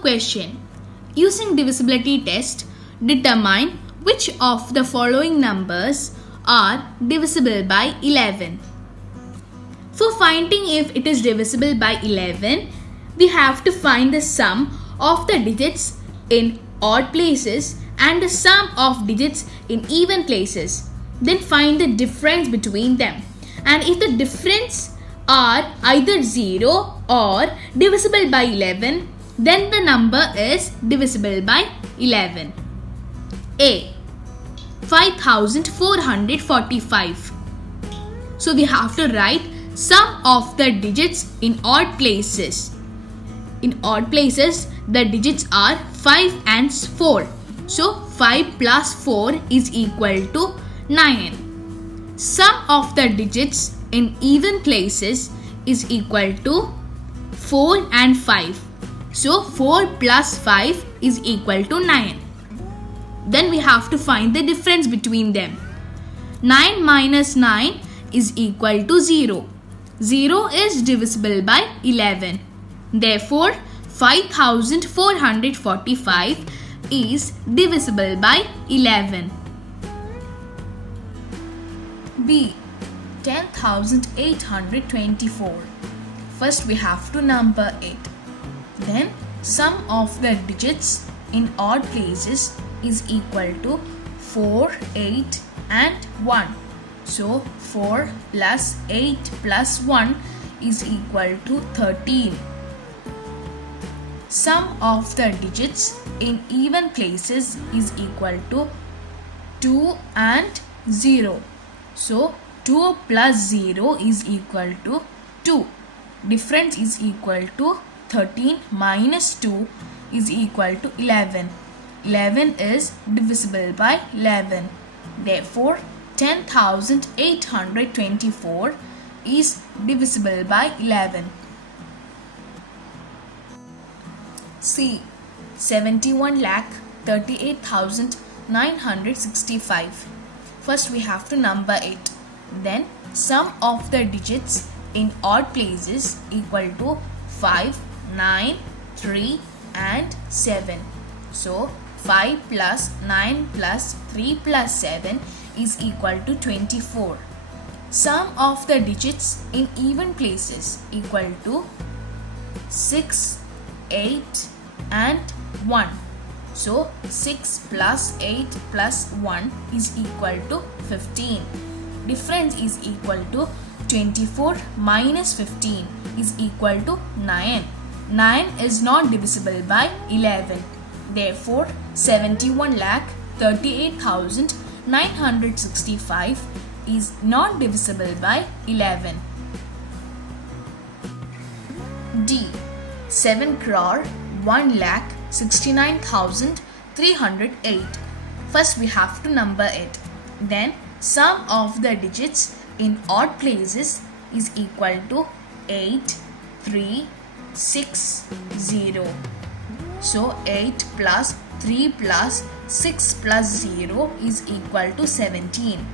Fourth question. Using divisibility test, determine which of the following numbers are divisible by 11. For finding if it is divisible by 11, we have to find the sum of the digits in odd places and the sum of digits in even places. Then find the difference between them. And if the difference are either 0 or divisible by 11, then the number is divisible by 11. A. 5445. So we have to write sum of the digits in odd places. In odd places, the digits are 5 and 4. So 5 plus 4 is equal to 9. Sum of the digits in even places is equal to 4 and 5. So 4 plus 5 is equal to 9. Then we have to find the difference between them. 9 minus 9 is equal to 0. 0 is divisible by 11. Therefore, 5445 is divisible by 11. B. 10,824. First we have to number it. Then sum of the digits in odd places is equal to 4, 8 and 1. So 4 plus 8 plus 1 is equal to 13. Sum of the digits in even places is equal to 2 and 0. So 2 plus 0 is equal to 2. Difference is equal to 13 minus 2 is equal to 11. 11 is divisible by 11. Therefore, 10,824 is divisible by 11. C. 71,38,965. First we have to number it. Then sum of the digits in odd places equal to 5, 9, 3 and 7. So 5 plus 9 plus 3 plus 7 is equal to 24. Sum of the digits in even places equal to 6, 8 and 1. So 6 plus 8 plus 1 is equal to 15. Difference is equal to 24 minus 15 is equal to 9. 9 is not divisible by 11. Therefore, 71,38,965 is not divisible by 11. D. 7,01,69,308. First we have to number it. Then sum of the digits in odd places is equal to 8, 3, 6, 0. So 8 plus 3 plus 6 plus 0 is equal to 17.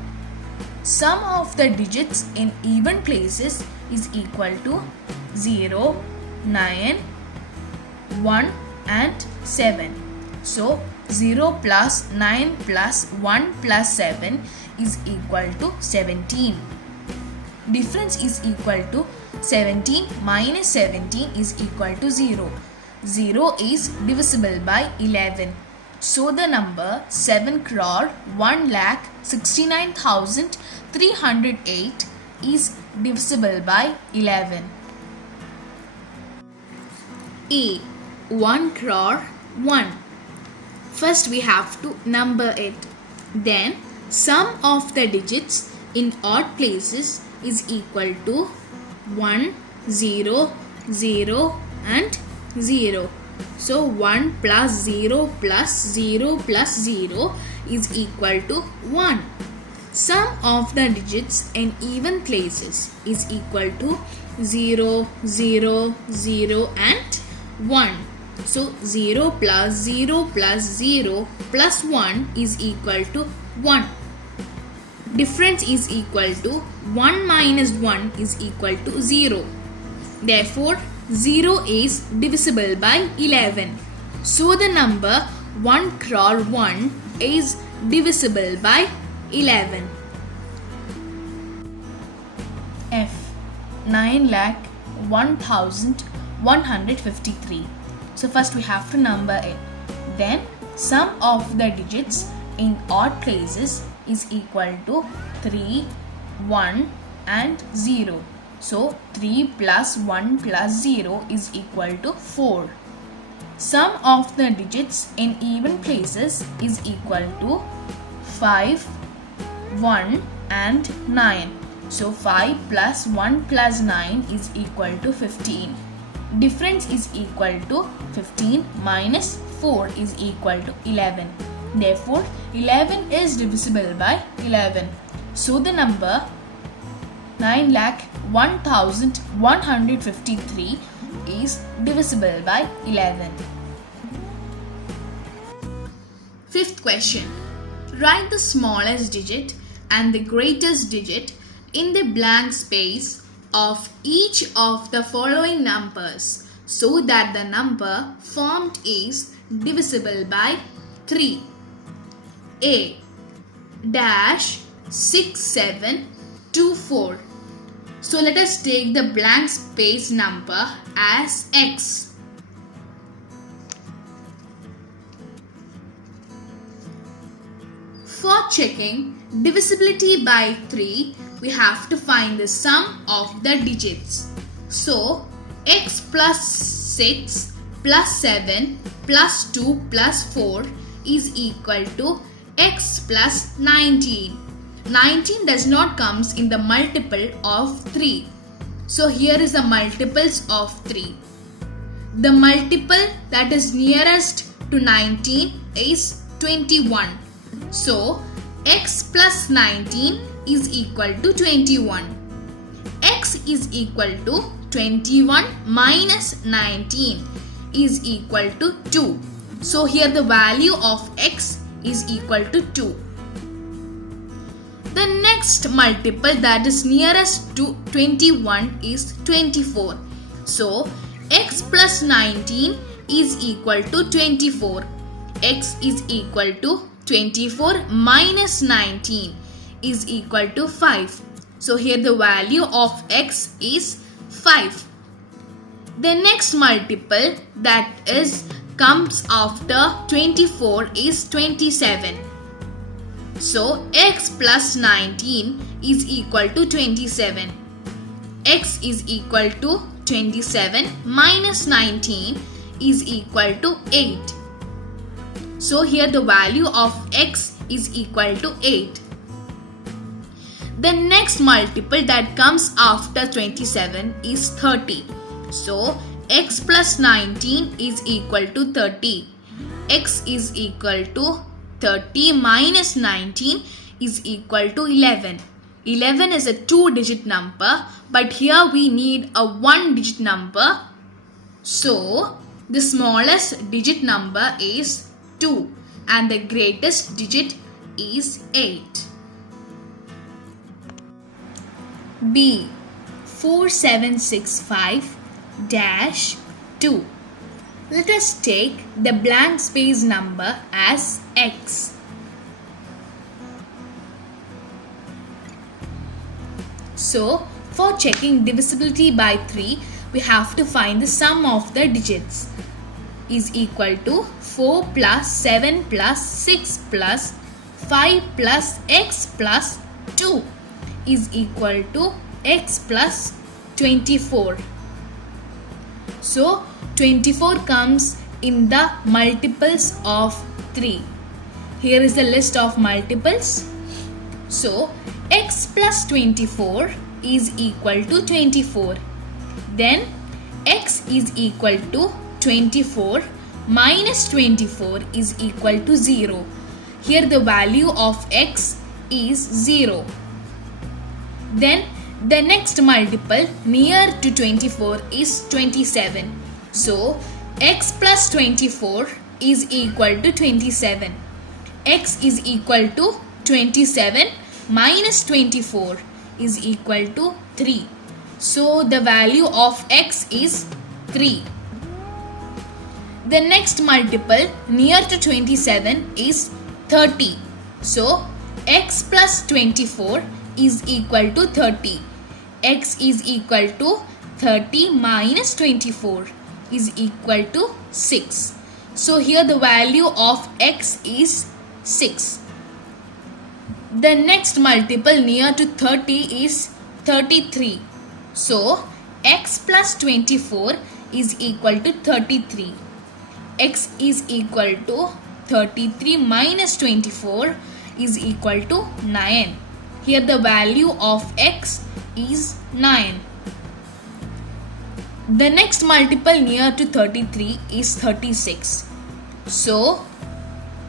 Sum of the digits in even places is equal to 0, 9, 1 and 7. So 0 plus 9 plus 1 plus 7 is equal to 17. Difference is equal to 17 minus 17 is equal to 0. 0 is divisible by 11. So the number 7,01,69,308 is divisible by 11. A. 1,01,000,001. First we have to number it. Then sum of the digits in odd places is equal to 1, 0, 0 and 0. So 1 plus 0 plus 0 plus 0 is equal to 1. Sum of the digits in even places is equal to 0, 0, 0 and 1. So 0 plus 0 plus 0 plus 1 is equal to 1. Difference is equal to 1 minus 1 is equal to 0. Therefore, 0 is divisible by 11. So the number 1 crore 1 is divisible by 11. F 9,01,153. So first we have to number it. Then sum of the digits in odd places is equal to 3, 1 and 0. So 3 plus 1 plus 0 is equal to 4. Sum of the digits in even places is equal to 5, 1 and 9. So 5 plus 1 plus 9 is equal to 15. Difference is equal to 15 minus 4 is equal to 11. Therefore, 11 is divisible by 11. So the number 9,01,153 is divisible by 11. Fifth question. Write the smallest digit and the greatest digit in the blank space of each of the following numbers so that the number formed is divisible by 3. A dash 6724. So let us take the blank space number as x. For checking divisibility by 3, we have to find the sum of the digits. So x plus 6 plus 7 plus 2 plus 4 is equal to x plus 19. 19 does not comes in the multiple of 3. So here is the multiples of 3. The multiple that is nearest to 19 is 21. So x plus 19 is equal to 21. X is equal to 21 minus 19 is equal to 2. So here the value of x is equal to 2. The next multiple that is nearest to 21 is 24. So x plus 19 is equal to 24. X is equal to 24 minus 19 is equal to 5. So here the value of x is 5. The next multiple that is comes after 24 is 27. So x plus 19 is equal to 27. X is equal to 27 minus 19 is equal to 8. So here the value of x is equal to 8. The next multiple that comes after 27 is 30. So x plus 19 is equal to 30. X is equal to 30 minus 19 is equal to 11. 11 is a 2-digit number, but here we need a 1-digit number. So the smallest digit number is 2 and the greatest digit is 8. B 4765-2. Let us take the blank space number as x. So for checking divisibility by 3, we have to find the sum of the digits is equal to 4 plus 7 plus 6 plus 5 plus x plus 2 is equal to x plus 24. So 24 comes in the multiples of 3. Here is the list of multiples. So x plus 24 is equal to 24. Then x is equal to 24 minus 24 is equal to 0. Here the value of x is 0. Then the next multiple near to 24 is 27. So x plus 24 is equal to 27. X is equal to 27 minus 24 is equal to 3. So the value of x is 3. The next multiple near to 27 is 30. So x plus 24 is equal to 30. X is equal to 30 minus 24 is equal to 6. So here the value of x is 6. The next multiple near to 30 is 33. So x plus 24 is equal to 33. X is equal to 33 minus 24 is equal to 9. Here the value of x is 9. The next multiple near to 33 is 36. So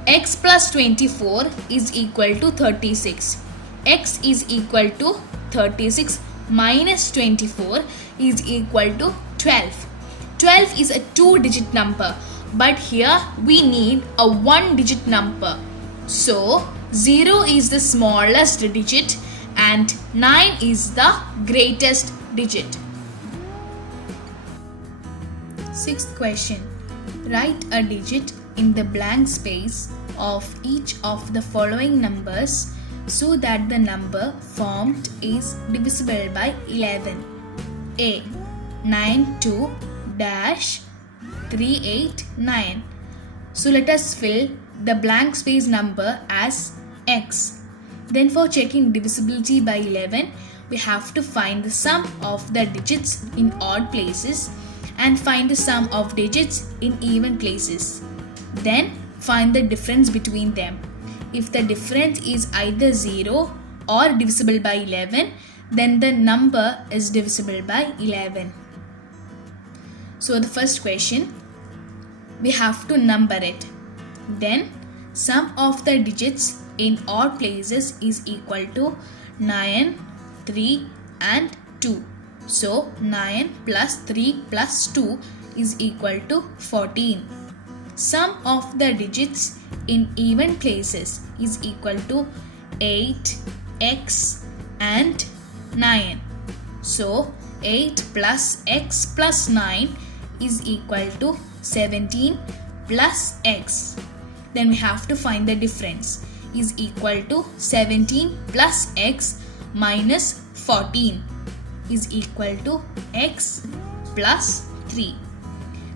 x plus 24 is equal to 36. X is equal to 36 minus 24 is equal to 12. 12 is a 2-digit number, but here we need a 1-digit number. So 0 is the smallest digit and 9 is the greatest digit. Sixth question. Write a digit in the blank space of each of the following numbers so that the number formed is divisible by 11. A. 92 dash 389. So let us fill the blank space number as x. Then for checking divisibility by 11, we have to find the sum of the digits in odd places and find the sum of digits in even places. Then find the difference between them. If the difference is either 0 or divisible by 11, then the number is divisible by 11. So the first question, we have to number it. Then sum of the digits in odd places is equal to 9, 3 and 2. So 9 plus 3 plus 2 is equal to 14. Sum of the digits in even places is equal to 8, x and 9. So 8 plus x plus 9 is equal to 17 plus x. Then we have to find the difference is equal to 17 plus x minus 14 is equal to x plus 3.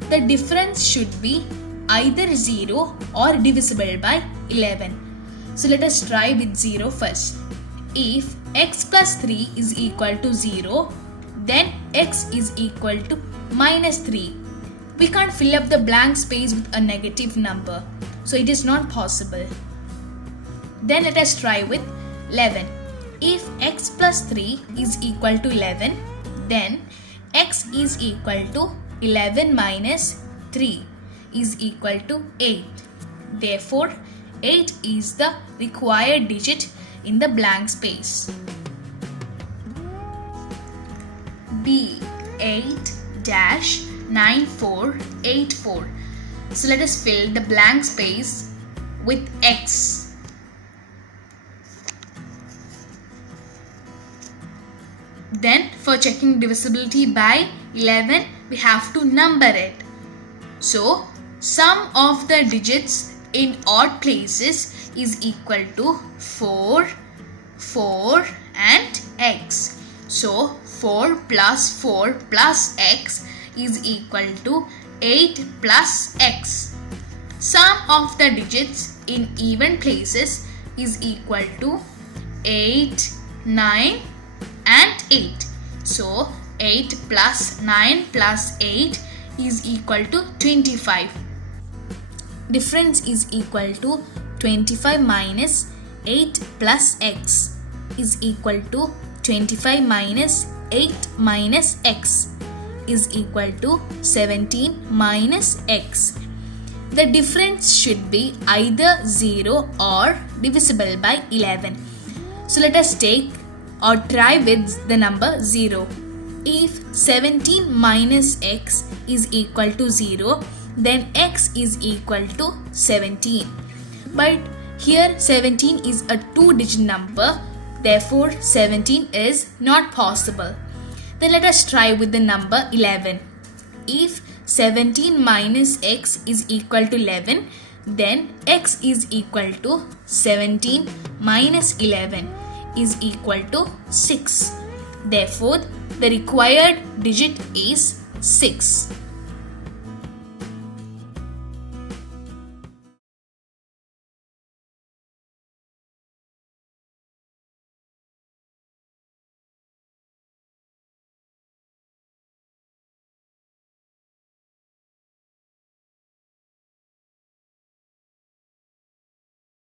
The difference should be either 0 or divisible by 11. So let us try with 0 first. If x plus 3 is equal to 0, then x is equal to minus 3. We can't fill up the blank space with a negative number, so it is not possible. Then let us try with 11. If x plus 3 is equal to 11, then x is equal to 11 minus 3 is equal to 8. Therefore, 8 is the required digit in the blank space. B. 8-9484. So let us fill the blank space with x. Then for checking divisibility by 11, we have to number it. So sum of the digits in odd places is equal to 4, 4 and x. So 4 plus 4 plus x is equal to 8 plus x. Sum of the digits in even places is equal to 8, 9 and 8. So 8 plus 9 plus 8 is equal to 25. Difference is equal to 25 minus 8 plus x is equal to 25 minus 8 minus x is equal to 17 minus x. The difference should be either 0 or divisible by 11. So let us take or try with the number 0. If 17 minus x is equal to 0, then x is equal to 17. But here 17 is a 2-digit number, therefore 17 is not possible. Then let us try with the number 11. If 17 minus x is equal to 11, then x is equal to 17 minus 11 is equal to 6. Therefore, the required digit is 6.